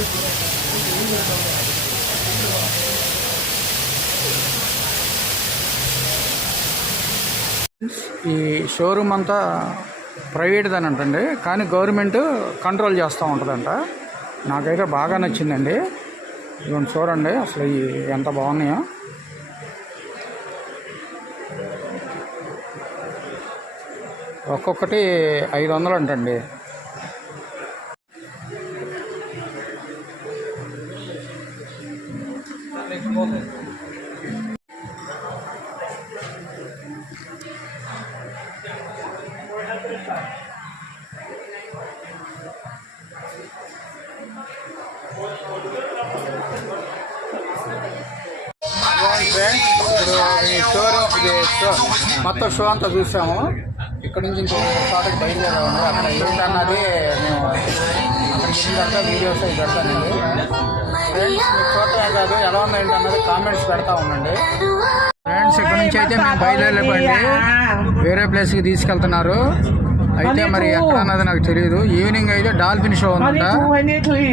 ఈ షోరూమ్ అంతా ప్రైవేట్దని అంటండి, కానీ గవర్నమెంట్ కంట్రోల్ చేస్తూ ఉంటుందంట. నాకైతే బాగా నచ్చిందండి. ఇవన్నీ చూడండి అసలు ఎంత బాగున్నాయో. ఒక్కొక్కటి 500 అంటండి. మొత్తం షో అంతా చూసాము. ఇక్కడ నుంచి ఇంకో చోటకి బయలుదేరామండి. అక్కడ ఏంటన్నది మేము అక్కడికి వెళ్ళిన తర్వాత వీడియోస్ అవి పెడతానండి. ఫ్రెండ్స్ మీకు చూడటమే కాదు ఎలా ఉంది ఏంటన్నది కామెంట్స్ పెడతా ఉండండి. ఫ్రెండ్స్ ఇక్కడ నుంచి అయితే మేము బయలుదేరిపోయింది వేరే ప్లేస్కి తీసుకెళ్తున్నారు. అయితే మరి ఎక్కడ అన్నది నాకు తెలియదు. ఈవినింగ్ అయితే డాల్ఫిన్ షో ఉందంట.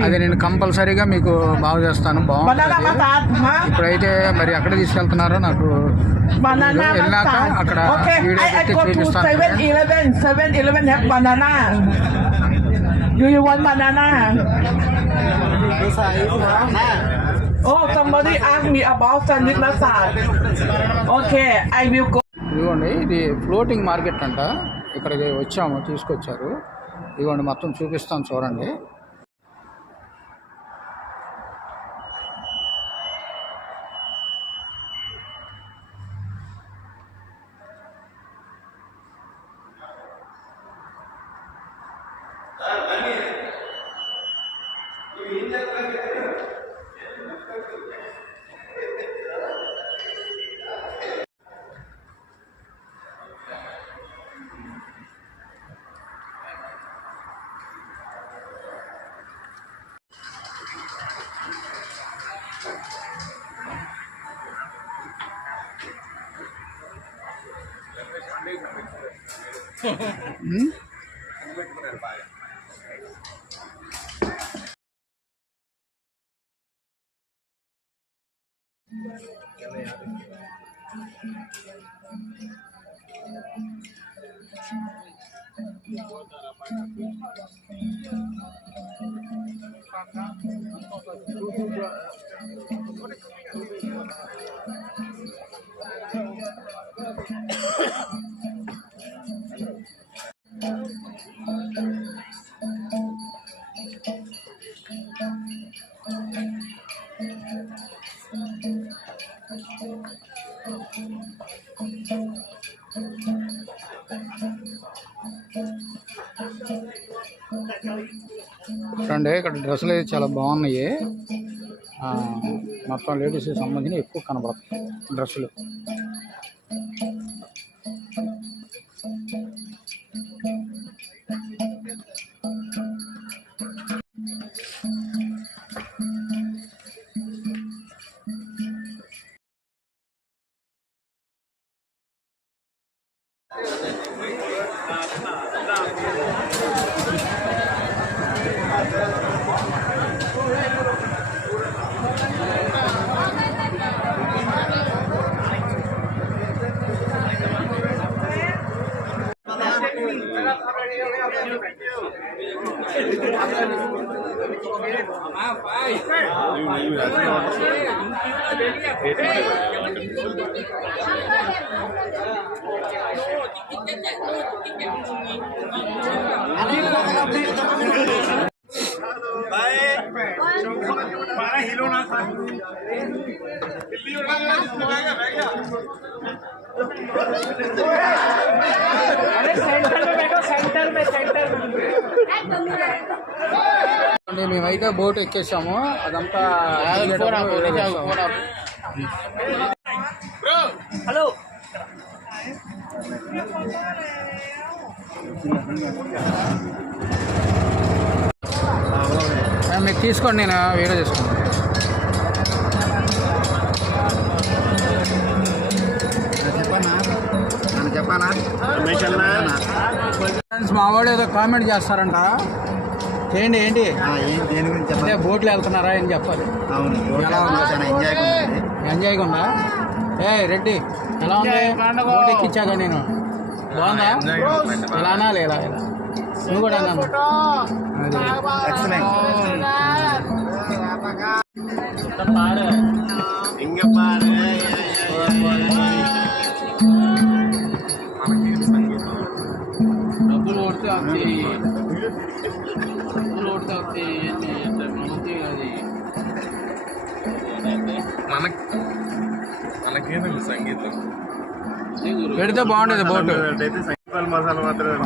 అది నేను కంపల్సరీగా మీకు బాగు చేస్తాను, బాగుంటుంది. ఇప్పుడైతే మరి ఎక్కడ తీసుకెళ్తున్నారో నాకు వెళ్ళాక అక్కడ వీడియో పెట్టి చూపిస్తాను. 7-Eleven have banana. Do you want banana? Oh, somebody asked me about sandwich massage. Okay, I will go. ఇదిగోండి ఇది ఫ్లోటింగ్ మార్కెట్ అంట. ఇక్కడికి వచ్చాము, తీసుకొచ్చారు. ఇదిగోండి మొత్తం చూపిస్తాను చూడండి. చూడండి ఇక్కడ డ్రెస్సులు అయితే చాలా బాగున్నాయి. మొత్తం లేడీస్కి సంబంధించి ఎక్కువ కనబడుతుంది డ్రెస్సులు. మేమైతే బోట్ ఎక్కేసాము. అదంతా హలో మీకు తీసుకోండి, నేను వీడియో చేసుకుంటాను. చెప్పానా ఫ్రెండ్స్, మా వాడు ఏదో కామెంట్ చేస్తారంట. చేయండి ఏంటి దేని గురించి అంటే బోట్లో వెళ్తున్నారా అని చెప్పాలి. అవును ఎలా ఉందో చాలా ఎంజాయ్గా ఉందా? ఏ రెడ్డి ఎలా ఉంది? బోట్ ఎక్కించాగా నేను, బాగుందా? ఇలా అనాలి, ఇలా ఇలా నువ్వు కూడా అన్నాను. డబ్బులు కొడితే అది మనకేదో సంగీతం పెడితే బాగుండేది బోటు. మసాలా మాత్రమే.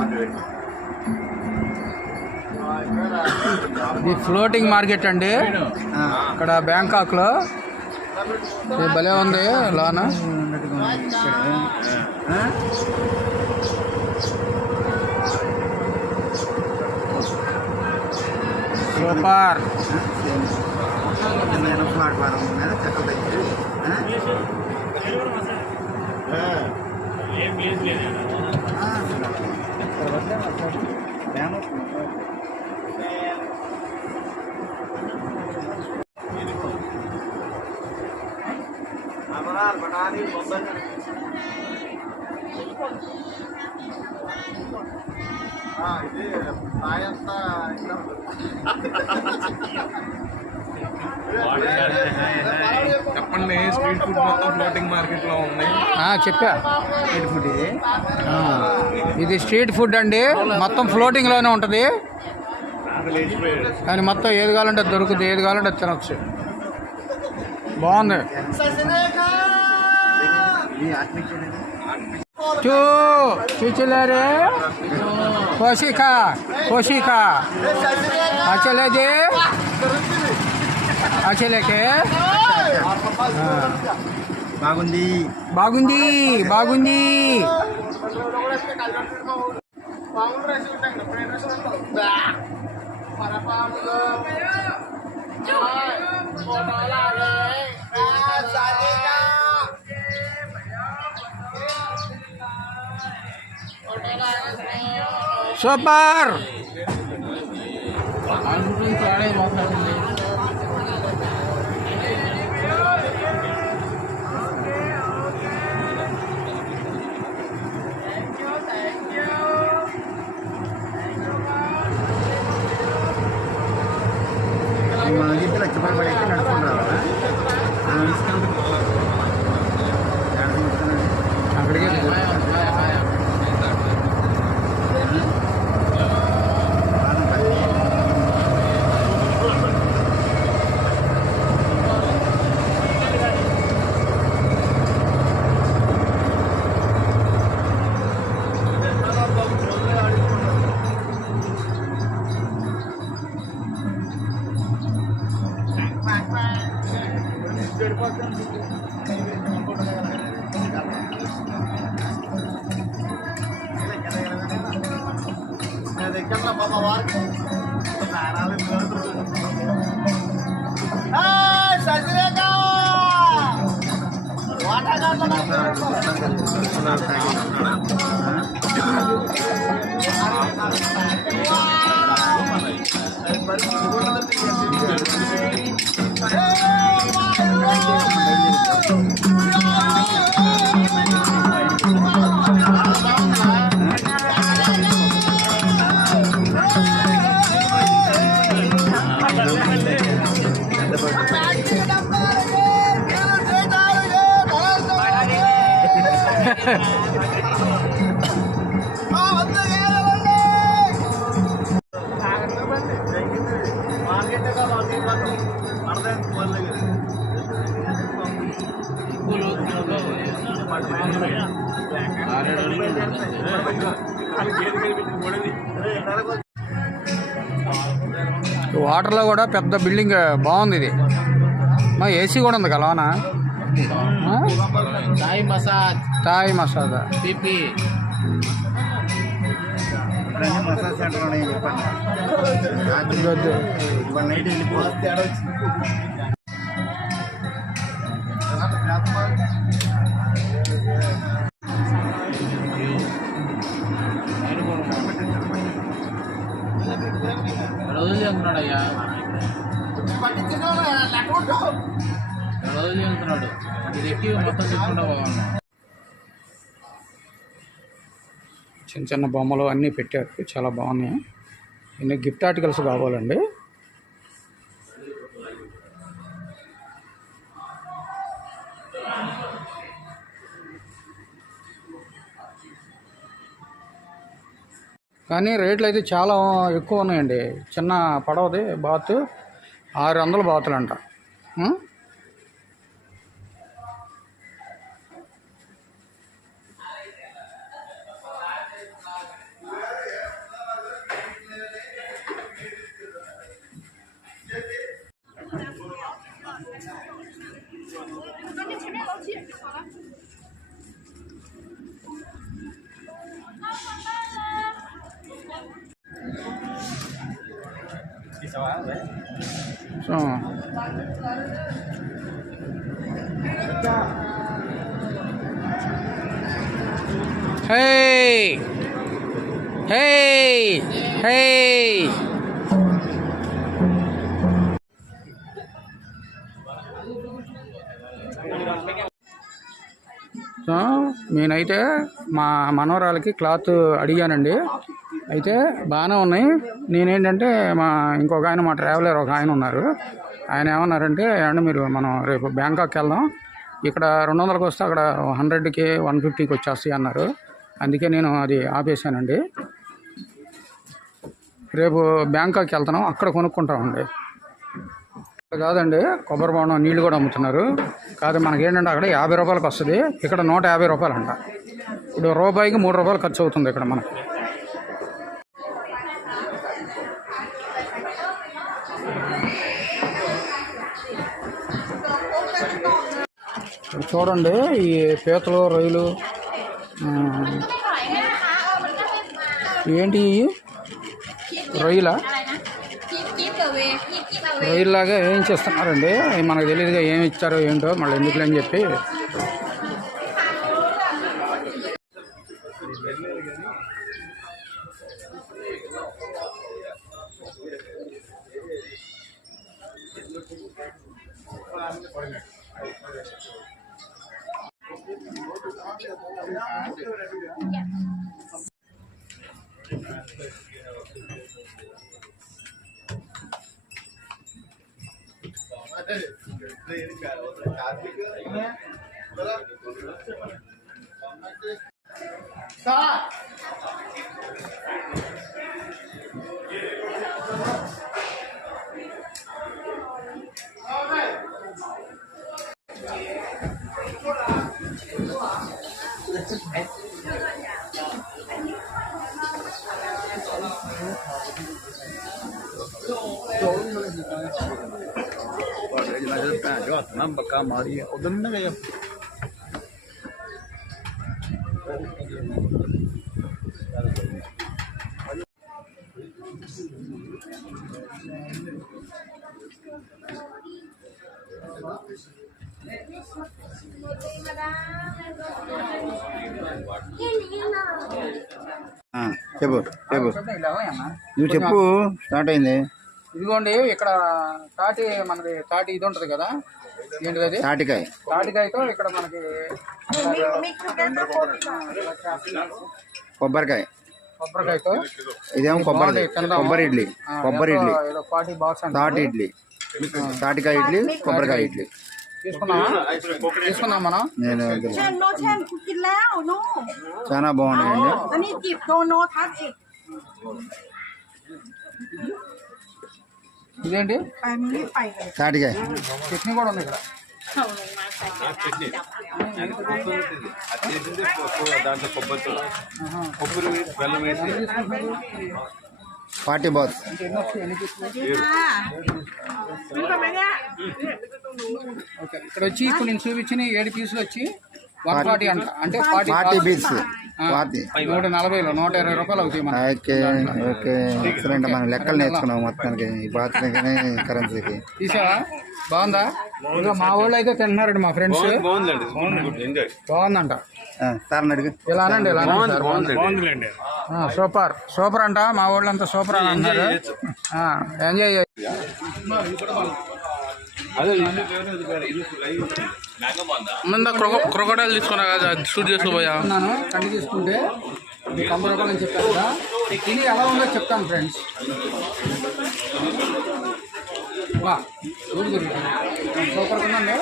ఇది ఫ్లోటింగ్ మార్కెట్ అండి ఇక్కడ బ్యాంకాక్లో. ఇది భలే ఉంది లోన. సూపర్. ఇది సాయంతా చెప్పండి, స్ట్రీట్ ఫుడ్ మొత్తం ఫ్లోటింగ్ మార్కెట్ లో ఉంది. చెప్పా, స్ట్రీట్ ఫుడ్ ఇది. ఇది స్ట్రీట్ ఫుడ్ అండి, మొత్తం ఫ్లోటింగ్ లోనే ఉంటుంది. కానీ మొత్తం ఏది కావాలంటే దొరుకుతుంది, ఏది కావాలంటే తినొచ్చు. బాగుంది. చూచలేరే కోశిక కోశిక అచలేదే అచలేకే. బాగుంది బాగుంది బాగుంది. సూపర్. లక్షపడి పడైతే నడుచుకుని రావాలా? అక్కడికి వాటర్లో కూడా పెద్ద బిల్డింగ్ బాగుంది. ఇది మా ఏసీ కూడా ఉంది కలవనా. థాయ్ మసాజ్ పిపి మసాజ్ సెంటర్ ఉన్నాయి చెప్పండి. నైట్ వెళ్ళిపోతే చిన్న చిన్న బొమ్మలు అన్నీ పెట్టారు, చాలా బాగున్నాయి. ఇన్ని గిఫ్ట్ ఆర్టికల్స్ కావాలండి. కానీ రేట్లు అయితే చాలా ఎక్కువ ఉన్నాయండి. చిన్న పడవది బాత్ 600 బాతులు అంట. సో హే హే హే సో నేనైతే మా మనవరాలకి క్లాత్ అడిగానండి. అయితే బాగానే ఉన్నాయి. నేనేంటంటే ఇంకొక ఆయన మా ట్రావెలర్ ఒక ఆయన ఉన్నారు. ఆయన ఏమన్నారంటే అండి మీరు మనం రేపు బ్యాంకాక్ వెళ్దాం, ఇక్కడ 200కి వస్తే అక్కడ 100కి 150కి వచ్చేస్తాయి అన్నారు. అందుకే నేను అది ఆపేసానండి. రేపు బ్యాంకాక్ వెళ్తున్నాం, అక్కడ కొనుక్కుంటామండి. కాదండి, కొబ్బరి బోండం నీళ్ళు కూడా అమ్ముతున్నారు. కాదు మనకేంటంటే అక్కడ 50 రూపాయలకి వస్తుంది, ఇక్కడ 150 రూపాయలు అంట. ఇప్పుడు రూపాయికి 3 రూపాయలు ఖర్చు అవుతుంది ఇక్కడ మనకి. చూడండి ఈ పీతలు, రొయ్యలు ఏంటి, రొయ్యలా రొయ్యలాగా ఏం చేస్తున్నారండి, మనకు తెలియదుగా ఏమి ఇచ్చారో ఏంటో, మళ్ళీ ఎందుకులే అని చెప్పి. చెప్పు చెప్పు నువ్వు చెప్పు. స్టార్ట్ అయింది. ఇదిగోండి ఇక్కడ తాటి, మనది తాటి ఇది ఉంటుంది కదా, ఏంటిది అది, తాటికాయ. తాటికాయతో ఇక్కడ మనకి కొబ్బరికాయ, కొబ్బరికాయతో ఇదేమో కొబ్బరి ఇడ్లీ, కొబ్బరి ఇడ్లీ, తాటి ఇడ్లీ, తాటికాయ ఇడ్లీ, కొబ్బరికాయ ఇడ్లీ తీసుకున్నాం మనం. నేను చాలా బాగున్నాయండి. ఇదేంటి తాటికాయ చట్నీ కూడా ఉంది ఇక్కడ. దాంట్లో కొబ్బరి బెల్లం వేసి పార్టీ బాత్. ఓకే, ఇక్కడ వచ్చి ఇప్పుడు నేను చూపించిన 7 పీసులు వచ్చి 140 అంట, అంటే 40 బీట్స్, 140 120 రూపాయలు అవుతాయి మనకి. Okay okay, excellent. మనం లెక్కలు నేర్చుకున్నాం మొత్తానికి ఈ బాత్కి కరెన్సీకి. తీసావా, బాగుందా? ఇంకా మా వాళ్ళు అయితే తింటున్నారండి, మా ఫ్రెండ్స్. బాగుందంట సార్ అడుగు. ఇలా అనండి, ఇలా సూపర్ సూపర్ అంట, మా వాళ్ళు అంతా సూపర్ అని అంటారు. ఎంజాయ్ అదే ఇల్లు వేరే ఇది వేరే ఇది లైవ్ ముందు క్రొకడైల్ తీసుకున్నా కదా షూట్ చేసుకోబోయా ఉన్నాను కండి తీసుకుంటే మీకు 50 రూపాయలు అని చెప్పాను కదా తిని ఎలా ఉందో చెప్తాను ఫ్రెండ్స్. వా సూపర్గా ఉందండి.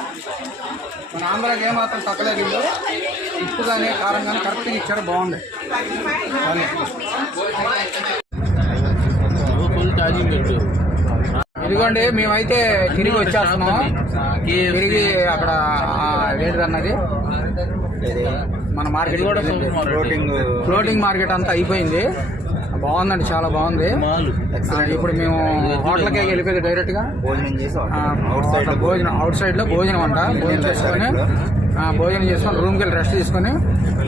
మన ఆంధ్రాకి ఏమాత్రం తగ్గలేదండి. ఉప్పు కానీ కారం కానీ కరెక్ట్గా ఇచ్చారు, బాగుంది. ఇదిగోండి మేమైతే తిరిగి వచ్చేస్తున్నాం. తిరిగి అక్కడ ఏంటిదన్నది మన మార్కెట్ కూడా ఫ్లోటింగ్ మార్కెట్ అంతా అయిపోయింది. బాగుందండి, చాలా బాగుంది. ఇప్పుడు మేము హోటల్కే వెళ్ళిపోయింది డైరెక్ట్గా. భోజనం అవుట్ సైడ్లో భోజనం అంట. భోజనం చేసుకొని రూమ్కి వెళ్ళి రెస్ట్ తీసుకొని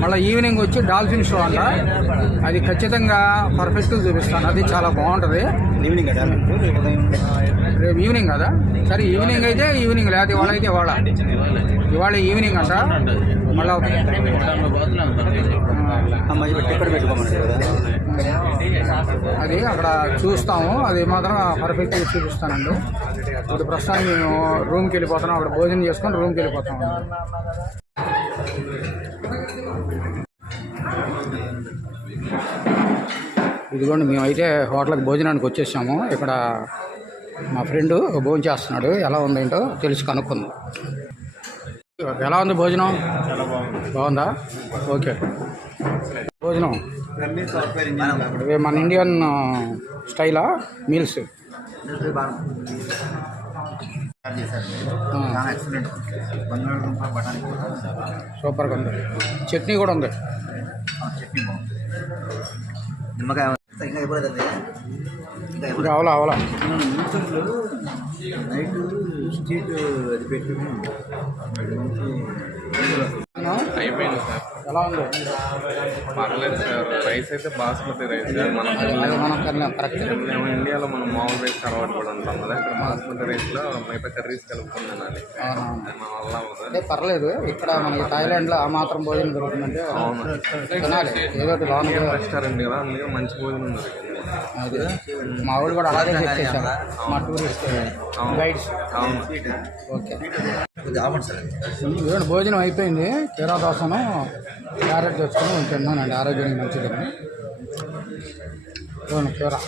మళ్ళీ ఈవినింగ్ వచ్చి డాల్ఫిన్ షో అంట. అది ఖచ్చితంగా పర్ఫెక్ట్గా చూపిస్తాను. అది చాలా బాగుంటుంది. రేపు ఈవినింగ్ కదా, సరే ఈవినింగ్ అయితే ఈవినింగ్, లేదా ఇవాళ అయితే ఇవాళ ఈవినింగ్ అంట. మళ్ళీ అది అక్కడ చూస్తాము. అది మాత్రం పర్ఫెక్ట్గా చూపిస్తానండి. ఇప్పుడు ప్రస్తుతానికి మేము రూమ్కి వెళ్ళిపోతున్నాం. అక్కడ భోజనం చేసుకొని రూమ్కి వెళ్ళిపోతాము. ఇదిగోండి మేమైతే హోటల్కి భోజనానికి వచ్చేసాము. ఇక్కడ మా ఫ్రెండ్ భోజనం చేస్తున్నాడు. ఎలా ఉందేంటో తెలిసి కనుక్కుందాం. ఎలా ఉంది భోజనం? బాగుందా? ఓకే. భోజనం ఇవి మన ఇండియన్ స్టైలా మీల్స్? సూపర్గా ఉంది. చట్నీ కూడా ఉంది. అవలా నైట్ స్ట్రీట్ అది పెట్టుకుని అయిపోయింది సార్. ఎలా ఉంది? పర్లేదు సార్. రైస్ అయితే బాస్మతి రైస్. మనం కరెక్ట్. మేము ఇండియాలో మనం మామూలు రైస్ అలవాటు కూడా ఉంటాం కదా. ఇక్కడ బాస్మతి రైస్లో మిగతా కర్రీస్ కలుపుకొని తినాలి. మన వల్ల అవుతుంది. అంటే పర్లేదు. ఇక్కడ మనకి థాయిలాండ్లో ఆ మాత్రం భోజనం దొరుకుతుందంటే తినాలి. ఏదో లాంగ్ రెస్టారెంట్ కదా, అందుకే మంచి భోజనం దొరికింది. అదే మా వాళ్ళు కూడా అలాగే చేసేసాం. మా టూరిస్ట్ గైడ్స్. ఓకే. ఇదిగోండి భోజనం అయిపోయింది. కీరా దోసను క్యారెట్ తెచ్చుకొని తిన్నానండి. ఆరోగ్యానికి మంచిదని. ఇదిగోండి కీరా.